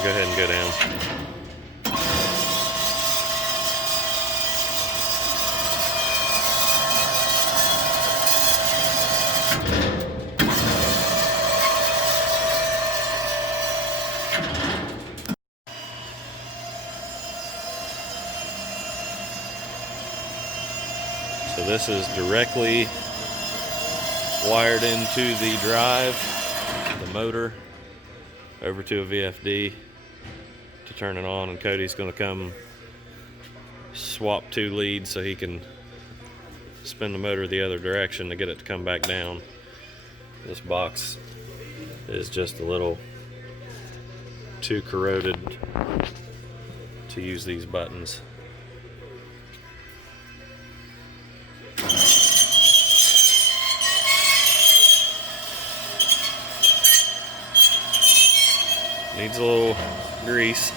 I'll go ahead and go down. So this is directly wired into the drive, the motor, over to a VFD to turn it on, and Cody's going to come swap 2 leads so he can spin the motor the other direction to get it to come back down. This box is just a little too corroded to use these buttons. Needs a little grease.